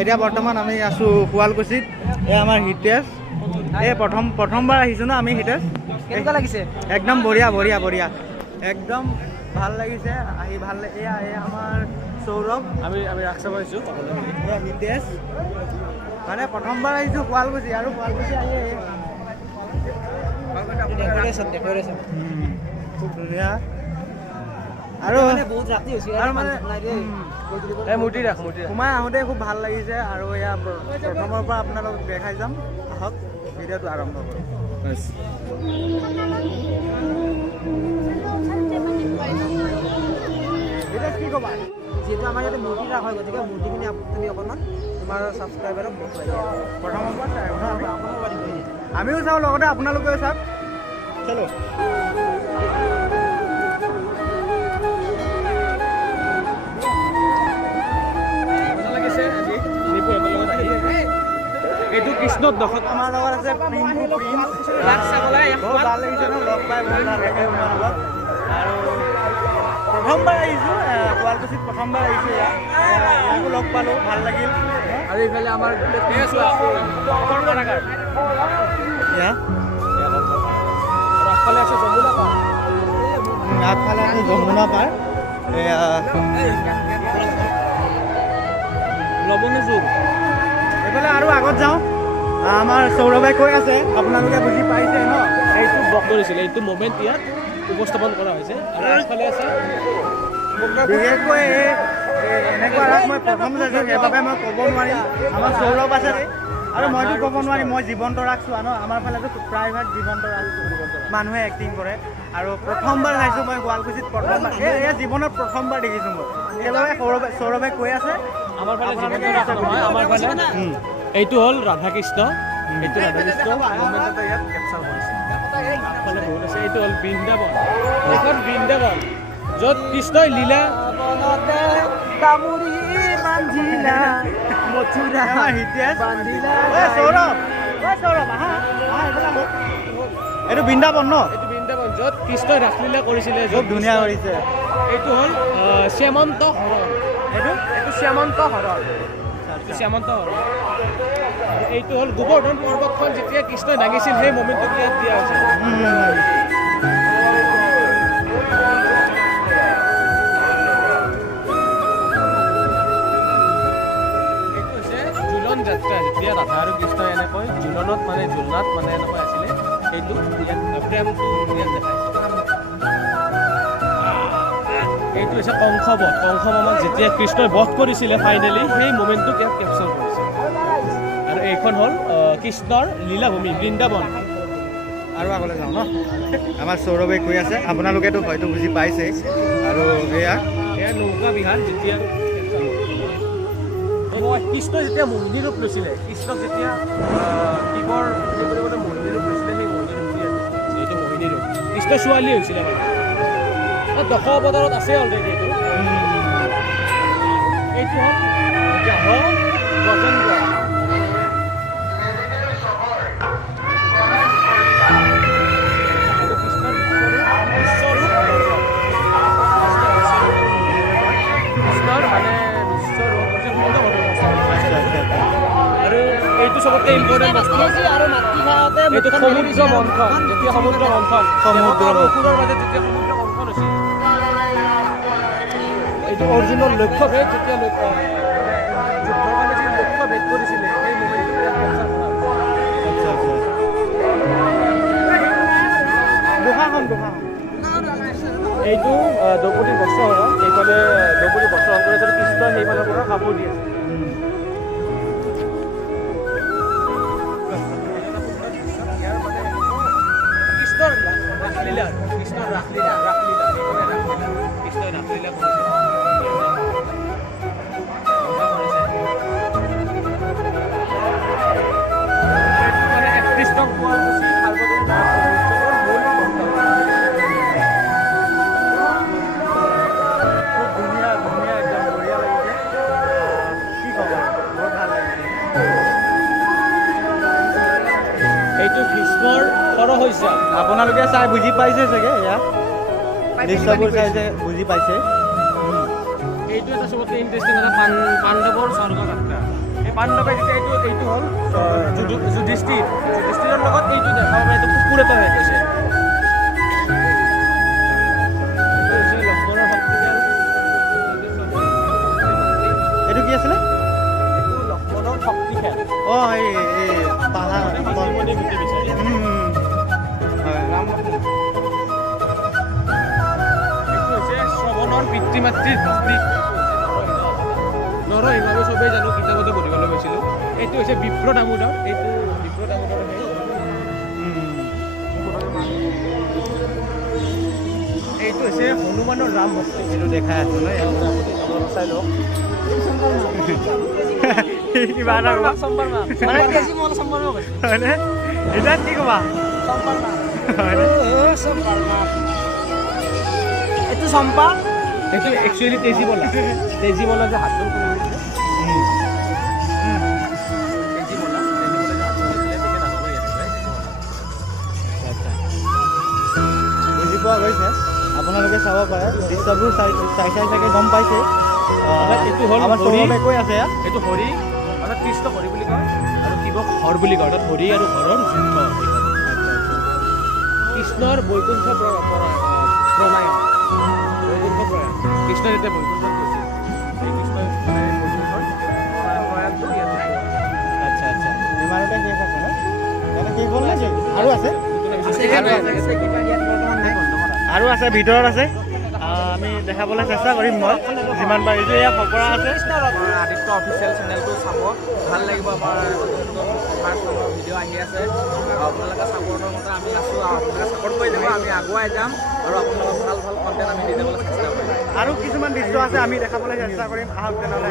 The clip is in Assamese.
এতিয়া বৰ্তমান আমি আছোঁ শুৱালকুছিত। এই আমাৰ হিতেশ, এই প্ৰথমবাৰ আহিছোঁ ন আমি হিতেশ। কেনেকুৱা লাগিছে? একদম বঢ়িয়া বঢ়িয়া বঢ়িয়া, একদম ভাল লাগিছে আহি ভাল লাগে। এয়া আমাৰ সৌৰভ, আমি ৰাস চাব আহিছোঁ। এয়া হিতেশ, মানে প্ৰথমবাৰ আহিছোঁ শুৱালকুছি আৰু শুৱালকুছি আহি ডেকৰেশ্যন খুব ধুনীয়া। আৰু বহুত ৰাতি হৈছে আৰু মানে মূৰ্তি ৰাখ সোমাই আহোঁতে খুব ভাল লাগিছে। আৰু এয়া প্ৰথমৰ পৰা আপোনালোকক দেখাই যাম, আহক ভিডিঅ'টো আৰম্ভ কৰোঁ। এতিয়া কি ক'বা? যিহেতু আমাৰ ইয়াতে মূৰ্তি ৰাখ হয়, গতিকে মূৰ্তিখিনি তুমি অকণমান তোমাৰ ছাবস্ক্ৰাইবাৰক দেখুৱাই দিয়া। প্ৰথমৰ পৰা আমিও চাওঁ, লগতে আপোনালোকেও চাওক। চলো। এইটো কৃষ্ণৰ দশত আমাৰ লগত আছে পিংকু প্ৰিন্স। বহুত ভাল লাগিছে ন, লগ পাই বহুত ভাল লাগে আপোনালোকক। আৰু প্ৰথমবাৰ আহিছোঁ শুৱালকুছিত, প্ৰথমবাৰ আহিছোঁ ইয়াকো লগ পালোঁ, ভাল লাগিল। আৰু এইফালে আমাৰ আগফালে আছে যমুনা পাৰ। আগফালে আছে যমুনা পাৰ। এয়া লবণযোগ। এইফালে আৰু আগত যাওঁ। আমাৰ সৌৰভে কৈ আছে, আপোনালোকে বুজি পাইছে ন, এইটো বক কৰিছিলে, এইটো মুভমেণ্ট ইয়াত উপস্থাপন কৰা হৈছে। আৰু আগফালে আছে বিশেষকৈ এনেকুৱা ৰাস মই প্ৰথম চাইছোঁ, সেইবাবে মই ক'ব নোৱাৰিম। আমাৰ সৌৰভ আছে আৰু মইতো ক'ব নোৱাৰিম, মই জীৱন্ত ৰাস চোৱা ন। আমাৰ ফালেতো প্ৰায়ভাগ জীৱন্ত ৰাস মানুহে এক্টিং কৰে। আৰু প্ৰথমবাৰ চাইছোঁ মই শুৱালকুছিত, প্ৰথমবাৰ এই জীৱনত প্ৰথমবাৰ দেখিছোঁ মই। সেইবাবে সৌৰভে কৈ আছে আমাৰ ফালে জীৱন্ত ৰাস নহয়, আমাৰ ফালে এইটো হ'ল ৰাধাকৃষ্ণ। এইটো ৰাধাকৃষ্ণ ইয়াত কেপচাৰ কৰিছে। আগফালে বহুত আছে, এইটো হ'ল বৃন্দাবন। এইখন বৃন্দাবন, য'ত কৃষ্ণই লীলা এইটো বৃন্দাবন ন? এইটো বৃন্দাবন, য'ত কৃষ্ণই ৰাসলীলা কৰিছিলে। খুব ধুনীয়া কৰিছে। এইটো হ'ল শ্যামন্ত হৰণ। এইটো শ্যামন্ত হৰণ, শ্যামন্ত হৰণ। এইটো হ'ল গোবৰ্ধন পৰ্বতখন যেতিয়া কৃষ্ণই দাঙিছিল, সেই মমেণ্টটো ইয়াত দিয়া হৈছে। এইটো হৈছে জোলন যাত্ৰা, যেতিয়া ৰাধা আৰু কৃষ্ণই এনেকৈ জোলনত মানে জোলনাত মানে এনেকৈ আছিলে, সেইটো ইয়াত প্ৰেমটো ইয়াত দেখাইছে। এইটো হৈছে কংসবধ। কংসমামক যেতিয়া কৃষ্ণই বধ কৰিছিলে ফাইনেলি, সেই মমেণ্টটোক ইয়াত কেপচাৰ কৰিছে। আৰু এইখন হ'ল কৃষ্ণৰ লীলাভূমি বৃন্দাবন। আৰু আগলৈ যাওঁ ন? আমাৰ সৌৰভে কৈ আছে, আপোনালোকেতো হয়তো বুজি পাইছেই। আৰু এয়া নৌকা বিহাৰ, যেতিয়া কৃষ্ণই যেতিয়া মন্দিৰ ৰূপ লৈছিলে, কৃষ্ণক যেতিয়া শিৱৰ মন্দিৰ ৰূপ লৈছিলে, সেই মন্দিৰ ৰূপ এইটো মোহিনী ৰূপ। কৃষ্ণ ছোৱালী হৈছিলে মানে দশ অৱতাৰত আছে অলৰেডি। এইটো হ'ল গজেন্দ্ৰ। আৰু এইটো চবতকৈ ইম্পৰ্টেণ্ট বস্তু, এইটো সমুদ্ৰ মন্থন। যেতিয়া সমুদ্ৰ মন্থন, অসুৰৰ মাজত যেতিয়া সমুদ্ৰ মন্থন হৈছিল, এইটো অৰ্জুনৰ লক্ষ্য ভেদ, যেতিয়া যুদ্ধৰ কাৰণে যি লক্ষ্য ভেদ কৰিছিলে, সেই মোমেণ্টটো এইটো দ্ৰৌপদীৰ বস্ত্ৰহৰণ। এইফালে দ্ৰৌপদীৰ বস্ত্ৰহৰণ কৰি আছে, কৃষ্ণ সেইফালৰ পৰা কাপোৰ দি আছে। কৃষ্ণৰ ৰাসলীলা, কৃষ্ণৰ ৰাসলীলা, কৃষ্ণই ৰাসলীলা কৰিছে। মানে কৃষ্ণক শুৱালকুছি সাৰ্বজনীন কৃষ্ণৰ সৰহস্য। আপোনালোকে চাই বুজি পাইছে চাগে, এয়া দৃশ্যবোৰ চাই যে বুজি পাইছে। এইটো এইটো এটা চবতকৈ ইণ্টাৰেষ্টিং কথা পাণ্ডৱৰ স্বৰ্গযাত্ৰা এই পাণ্ডৱে যেতিয়া এইটো হ'ল যুধিষ্ঠিৰৰ লগত এইটো দেখাব পাৰে এইটো কুকুৰ এটা হৈ গৈছে এইটো কি আছিলে লক্ষ্মণৰ শক্তি খেল অঁ এই পাহাৰ শ্ৰৱণৰ পিতৃ মাতৃৰ ভক্তি নৰসিংহ আমি চবেই জানো কিতাপতে পঢ়িবলৈ গৈছিলোঁ এইটো হৈছে বিপ্ৰ দামোদৰ এইটো বিপ্ৰ দামোদৰ এইটো হৈছে হনুমানৰ ৰাম ভক্তি এইটো দেখাই আছো ন চাই লওক কিবা এটা ক'বা হয়নে এতিয়া কি ক'বা এইটো চম্পা এইটো একচুৱেলি তেজীবলা যে হাতটো বুজি পোৱা গৈছে আপোনালোকে চাব পাৰে দৃশ্যবোৰ চাই চাগে গম পাইছে এইটো হ'ল আমাৰ হৰি চৌৰভে কৈ আছে এইটো হৰি অৰ্থাৎ কৃষ্ণ হৰি বুলি কয় আৰু শিৱক হৰ বুলি কয় অৰ্থাৎ হৰি আৰু হৰৰ যুদ্ধ কৃষ্ণৰ বৈকুণ্ঠ প্ৰণায়ন বৈকুণ্ঠ প্ৰয়াণ কৃষ্ণ যেতিয়া বৈকুণ্ঠত গৈছিল সেই কৃষ্ণই মানে বৈকুণ্ঠৰ প্ৰয়াণটো ইয়াতে আচ্ছা আচ্ছা ইমানতে শেষ আছে ন তাতে শেষ হ'ল নেকি আৰু আছে আৰু আছে ভিতৰত আছে আমি দেখাবলৈ চেষ্টা কৰিম মই যিমান পাৰিছোঁ এয়া ফকৰা আছে আদিত্য অফিচিয়েল চেনেলটো চাব ভাল লাগিব আমাৰ ভিডিঅ' আহি আছে আপোনালোকে ছাপৰ্টৰ মতে আমি আছোঁ আপোনালোকে ছাপৰ্ট কৰি দিব আমি আগুৱাই যাম আৰু আপোনালোকক ভাল ভাল কণ্টেণ্ট আমি দি যাবলৈ চেষ্টা কৰিম আৰু কিছুমান দৃশ্য আছে আমি দেখাবলৈ চেষ্টা কৰিম আহক তেনেহ'লে